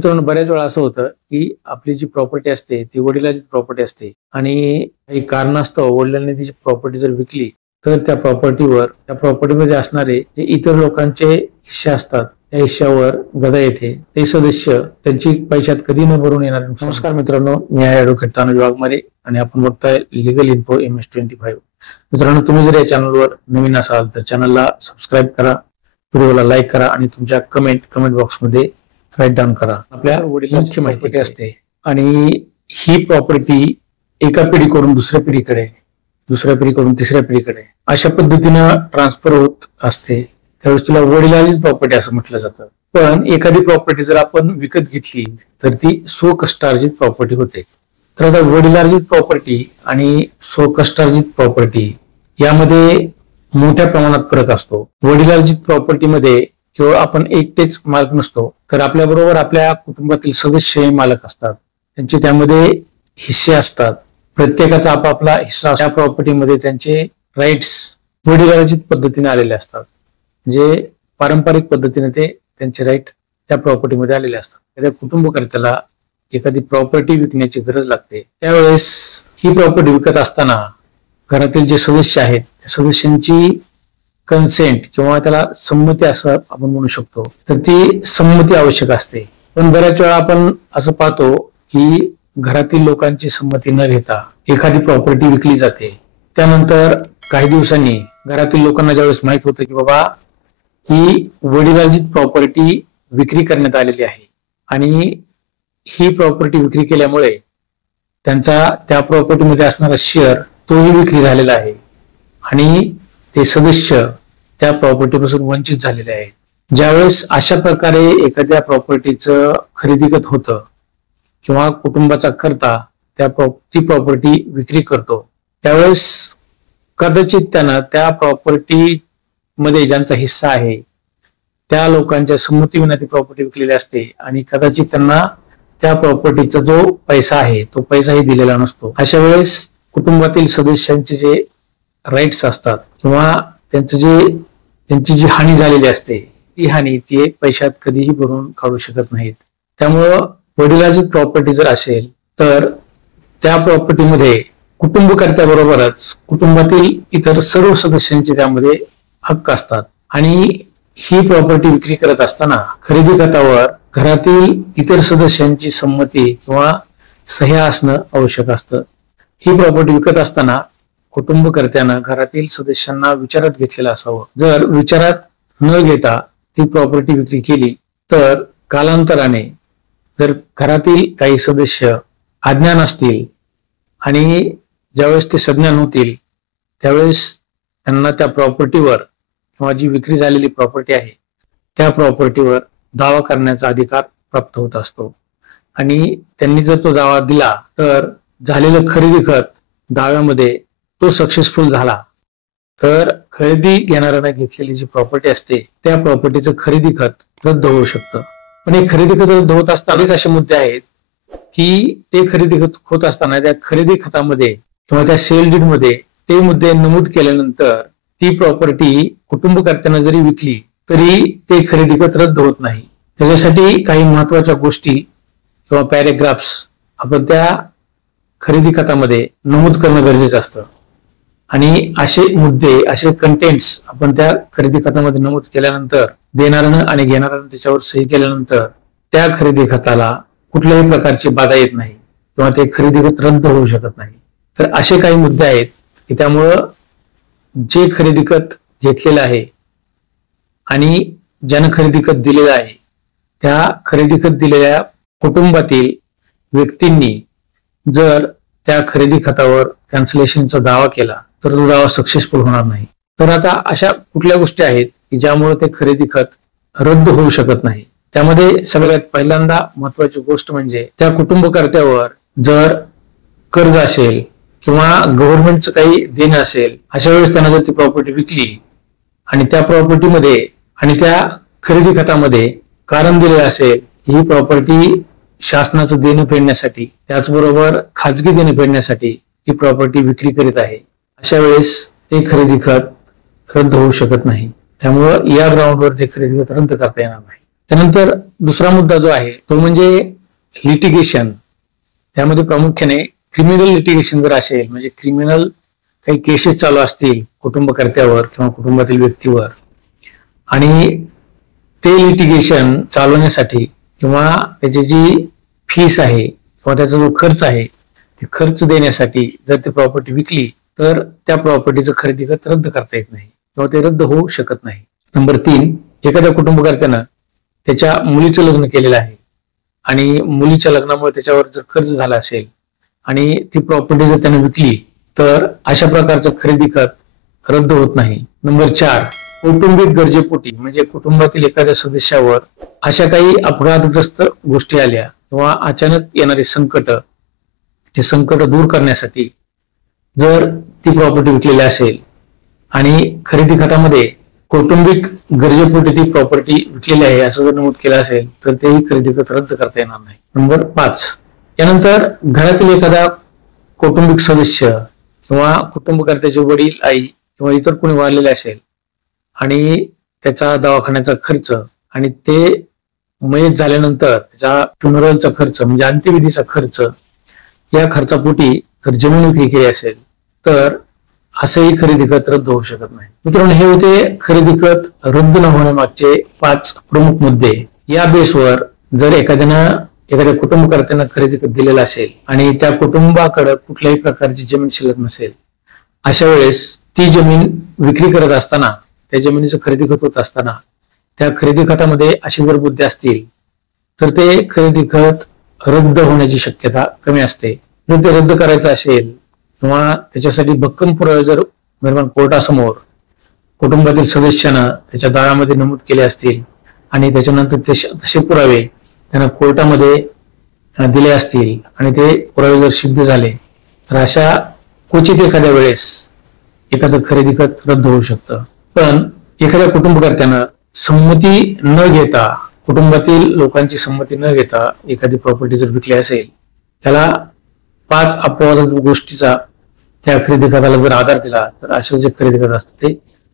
मित्रांनो, बऱ्याच वेळा असं होतं, की आपली जी प्रॉपर्टी असते ती वडिलांची प्रॉपर्टी असते आणि काही कारणास्तव वडिलांनी तिची प्रॉपर्टी जर विकली, तर त्या प्रॉपर्टीमध्ये असणारे जे इतर लोकांचे हिस्से असतात, त्या हिश्श्यावर गदा येते. ते सदस्य त्यांची पैशात कधी न भरून येणार. नमस्कार मित्रांनो, मी आहे ॲडव्होकेट तानुज वाघमारे आणि आपण बघताय लीगल इन्फो MS25. मित्रांनो, तुम्ही जर या चॅनलवर नवीन असाल तर चॅनलला सबस्क्राईब करा, व्हिडिओला लाईक करा आणि तुमच्या कमेंट बॉक्समध्ये राईट डाऊन करा. आपल्या वडिलांची माहिती असते आणि ही प्रॉपर्टी एका पिढीकडून दुसऱ्या पिढीकडे, दुसऱ्या पिढीकडून तिसऱ्या पिढीकडे अशा पद्धतीनं ट्रान्सफर होत असते. त्यावेळेस तिला वडिलांचीच प्रॉपर्टी असं म्हटलं जातं. पण एखादी प्रॉपर्टी जर आपण विकत घेतली तर ती स्वकष्टार्जित प्रॉपर्टी होते. तर आता वडिलार्जित प्रॉपर्टी आणि स्वकष्टार्जित प्रॉपर्टी यामध्ये मोठ्या प्रमाणात फरक असतो. वडिलार्जित प्रॉपर्टीमध्ये किंवा आपण एकटेच मालक नसतो, तर आपल्या बरोबर आपल्या कुटुंबातील सदस्य मालक असतात. त्यांचे त्यामध्ये हिस्से असतात. प्रत्येकाचा आपापला हिस्सा. त्या प्रॉपर्टीमध्ये त्यांचे राईट्स वडिलार्जित पद्धतीने आलेले असतात. म्हणजे पारंपरिक पद्धतीने ते त्यांचे राईट त्या प्रॉपर्टीमध्ये आलेले असतात. त्या कुटुंबकर्त्याला एखादी प्रॉपर्टी विकण्याची गरज लागते. त्यावेळेस ही प्रॉपर्टी विकत असताना घरातील जे सदस्य आहेत त्या सदस्यांची कन्सेंट किंवा त्याला संमती असं आपण म्हणू शकतो, तर ती संमती आवश्यक असते. पण बऱ्याच वेळा आपण असं पाहतो की घरातील लोकांची संमती न घेता एखादी प्रॉपर्टी विकली जाते. त्यानंतर काही दिवसांनी घरातील लोकांना ज्यावेळेस माहित होतं की बाबा ही वडिलार्जित प्रॉपर्टी विक्री करण्यात आलेली आहे आणि ही प्रॉपर्टी विक्री केल्यामुळे त्यांचा त्या प्रॉपर्टीमध्ये असणारा शेअर तोही विक्री झालेला आहे आणि ते सदस्य त्या प्रॉपर्टीपासून वंचित झालेले आहेत. ज्यावेळेस अशा प्रकारे एखाद्या प्रॉपर्टीचं खरेदीखत होतं किंवा कुटुंबाचा करता ती प्रॉपर्टी विक्री करतो, त्यावेळेस कदाचित त्यानं त्या प्रॉपर्टी मध्ये ज्यांचा हिस्सा आहे त्या लोकांच्या संमतीविना ती प्रॉपर्टी विकलेली असते आणि कदाचित त्यांना त्या प्रॉपर्टीचा जो पैसा आहे तो पैसाही दिलेला नसतो. अशा वेळेस कुटुंबातील सदस्यांचे जे राईट्स असतात किंवा त्यांची जी हानी झालेली असते ती हानी ती पैशात कधीही भरून काढू शकत नाहीत. त्यामुळं वडिलार्जित प्रॉपर्टी जर असेल तर त्या प्रॉपर्टीमध्ये कुटुंबकर्त्याबरोबरच कुटुंबातील इतर सर्व सदस्यांचे त्यामध्ये हक्क असतात आणि ही प्रॉपर्टी विक्री करत असताना खरेदी खतावर घरातील इतर सदस्यांची संमती किंवा सह्या असणं आवश्यक असतं. ही प्रॉपर्टी विकत असताना कुटुंबकर्त्यानं घरातील सदस्यांना विचारात घेतलेलं असावं. जर विचारात न घेता ती प्रॉपर्टी विक्री केली तर कालांतराने जर घरातील काही सदस्य अज्ञान असतील आणि ज्यावेळेस ते सज्ञान होतील त्यावेळेस त्यांना त्या प्रॉपर्टीवर किंवा जी विक्री झालेली प्रॉपर्टी आहे त्या प्रॉपर्टीवर दावा करण्याचा अधिकार प्राप्त होत असतो आणि त्यांनी जर तो दावा दिला तर झालेलं खरेदी खत दाव्यामध्ये तो सक्सेसफुल झाला तर खरेदी घेणाऱ्याने घेतलेली जी प्रॉपर्टी असते त्या प्रॉपर्टीचं खरेदी खत रद्द होऊ शकतं. पण हे खरेदी खत रद्द होत असतानाच असे मुद्दे आहेत की ते खरेदी खत होत असताना त्या खरेदी खतामध्ये किंवा त्या सेल डीड मध्ये ते मुद्दे नमूद केल्यानंतर ती प्रॉपर्टी कुटुंबकर्त्यांना जरी विकली तरी ते खरेदी खत रद्द होत नाही. त्याच्यासाठी काही महत्वाच्या गोष्टी किंवा पॅरेग्राफ्स आपण त्या खरेदी खतामध्ये नमूद करणं गरजेचं असतं आणि असे मुद्दे, असे कंटेंट्स आपण त्या खरेदी खतामध्ये नमूद केल्यानंतर देणाऱ्यानं आणि घेणाऱ्यानं त्याच्यावर सही केल्यानंतर त्या खरेदी खताला कुठल्याही प्रकारची बाधा येत नाही किंवा ते खरेदी खत रद्द होऊ शकत नाही. तर असे काही मुद्दे आहेत की त्यामुळं जे खरेदी खत घेतलेलं आहे आणि ज्यानं खरेदी खत दिलेलं आहे त्या खरेदी खत दिलेल्या कुटुंबातील व्यक्तींनी जर त्या खरेदी खतावर कॅन्सलेशनचा दावा केला तर तो दावा सक्सेसफुल होणार नाही. तर आता अशा कुठल्या गोष्टी आहेत की ज्यामुळे ते खरेदी खत रद्द होऊ शकत नाही. त्यामध्ये सगळ्यात पहिल्यांदा महत्वाची गोष्ट म्हणजे त्या कुटुंबकर्त्यावर जर कर्ज असेल किंवा गव्हर्नमेंटचं काही देणं असेल, अशा वेळेस त्यांना जर ती प्रॉपर्टी विकली आणि त्या प्रॉपर्टीमध्ये आणि त्या खरेदी खतामध्ये कारण दिले असेल ही प्रॉपर्टी शासनाचं देणं फेडण्यासाठी त्याचबरोबर खाजगी देणं फेडण्यासाठी ही प्रॉपर्टी विक्री करीत आहे, अशा वेळेस ते खरेदी खत रद्द होऊ शकत नाही. त्यामुळं या ग्राउंडवर ते खरेदी खत रद्द करता येणार नाही. त्यानंतर दुसरा मुद्दा जो आहे तो म्हणजे लिटिगेशन. त्यामध्ये प्रामुख्याने क्रिमिनल लिटिगेशन जर असेल, म्हणजे क्रिमिनल काही केसेस चालू असतील कुटुंबकर्त्यावर किंवा कुटुंबातील व्यक्तीवर, आणि ते लिटिगेशन चालवण्यासाठी किंवा त्याची जी फीस आहे किंवा त्याचा जो खर्च आहे ते खर्च देण्यासाठी जर ती प्रॉपर्टी विकली तर त्या प्रॉपर्टीचं खरेदी खत रद्द करता येत नाही किंवा ते रद्द होऊ शकत नाही. नंबर 3, एखाद्या कुटुंबकर्त्यानं त्याच्या मुलीचं लग्न केलेलं आहे आणि मुलीच्या लग्नामुळे त्याच्यावर जर खर्च झाला असेल आणि ती प्रॉपर्टी जर त्याने विकली तर अशा प्रकारचं खरेदी खत रद्द होत नाही. नंबर 4, कौटुंबिक गरजेपोटी, म्हणजे कुटुंबातील एखाद्या सदस्यावर अशा काही अपघातग्रस्त गोष्टी आल्या किंवा अचानक येणारी संकट, ते संकट दूर करण्यासाठी जर ती प्रॉपर्टी विकलेली असेल आणि खरेदी खतामध्ये कौटुंबिक गरजेपोटी ती प्रॉपर्टी विकलेली आहे असं जर नमूद केलं असेल तर तेही खरेदी खत रद्द करता येणार नाही. नंबर 5, यानंतर घरातील एखादा कौटुंबिक सदस्य किंवा कुटुंबकर्त्याचे वडील, आई किंवा इतर कोणी वारलेले असेल आणि त्याचा दवाखान्याचा खर्च आणि ते मयत झाल्यानंतर त्याचा फ्युनरलचा खर्च म्हणजे अंत्यविधीचा खर्च, या खर्चापोटी जर जमीन विक्री केली असेल तर असंही खरेदी खत रद्द होऊ शकत नाही. मित्रांनो, हे होते खरेदी खत रद्द न होण्यामागचे 5 प्रमुख मुद्दे. या बेसवर जर एखाद्या कुटुंबकर्त्यांना खरेदी खत दिलेलं असेल आणि त्या कुटुंबाकडे कुठल्याही प्रकारची जमीन शिल्लक नसेल, अशा वेळेस ती जमीन विक्री करत असताना, त्या जमिनीचं खरेदी खत होत असताना त्या खरेदी खतामध्ये असे जर मुद्दे असतील तर ते खरेदी खत रद्द होण्याची शक्यता कमी असते. जर ते रद्द करायचं असेल किंवा त्याच्यासाठी भक्कम पुरावे जर निर्माण कोर्टासमोर कुटुंबातील सदस्यानं त्याच्या दारामध्ये नमूद केले असतील आणि त्याच्यानंतर तसे पुरावे त्यांना कोर्टामध्ये दिले असतील आणि ते पुरावे जर सिद्ध झाले तर अशा क्वचित एखाद्या वेळेस एखादं खरेदी खत रद्द होऊ शकतं. पण एखाद्या कुटुंबकर्त्यानं संमती न घेता, कुटुंबातील लोकांची संमती न घेता एखादी प्रॉपर्टी जर विकली असेल, त्याला 5 अपवादात्मक गोष्टीचा त्या खरेदी खताला जर आधार दिला तर असं जे खरेदी खत असतं ते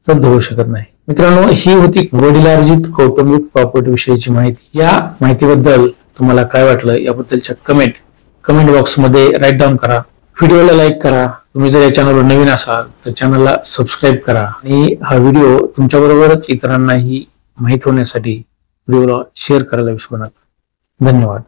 रद्द होऊ शकत नाही. मित्रांनो, ही होती वडिलार्जित कौटुंबिक प्रॉपर्टी विषयीची माहिती. या माहितीबद्दल तुम्हाला काय वाटलं याबद्दलच्या कमेंट बॉक्समध्ये राईट डाऊन करा. व्हिडिओला लाईक करा. तुम्ही जर या चॅनलवर नवीन असाल तर चॅनलला सबस्क्राईब करा आणि हा व्हिडिओ तुमच्याबरोबरच इतरांनाही माहित होण्यासाठी व्हिडिओला शेअर करायला विसरू नका. धन्यवाद.